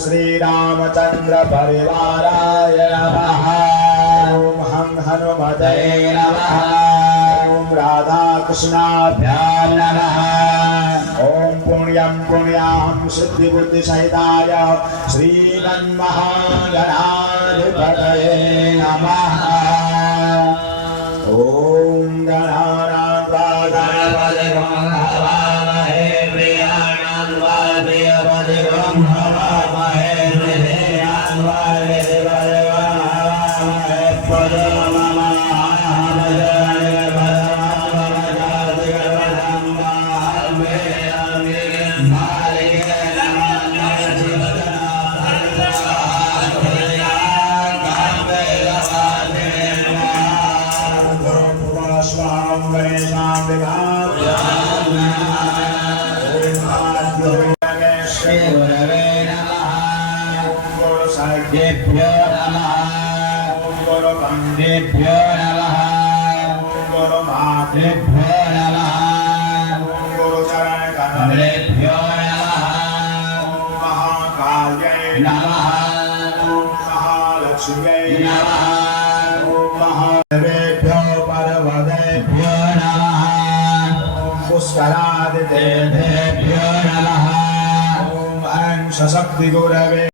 श्रीरामचंद्र परिवाराय नमः। ओम हं हनुमते नमः। ओम राधा कृष्णाभ्यां नमः। ओम पुण्यं पुण्यां सिद्धि बुद्धि सहिताय श्रीमन्महागणाधिपतये नमः। ओम गणानां गणपतिगं हवामहे प्रियाणां वा प्रियपतिगं हवामहे देभ्यो नमः। ओम गुरु बंदेभ्यो नमः। ओम गुरु मातेभ्यो नमः। ओम गुरु चरण कमलेभ्यो नमः। ओम महाकाल्यै नमः। ओम महालक्ष्म्यै नमः। ओम महादेवेभ्यो पर्वतेभ्यो नमः। ओम पुष्करादिदेवेभ्यो नमः। ओम ऐं सशक्ति गुरवे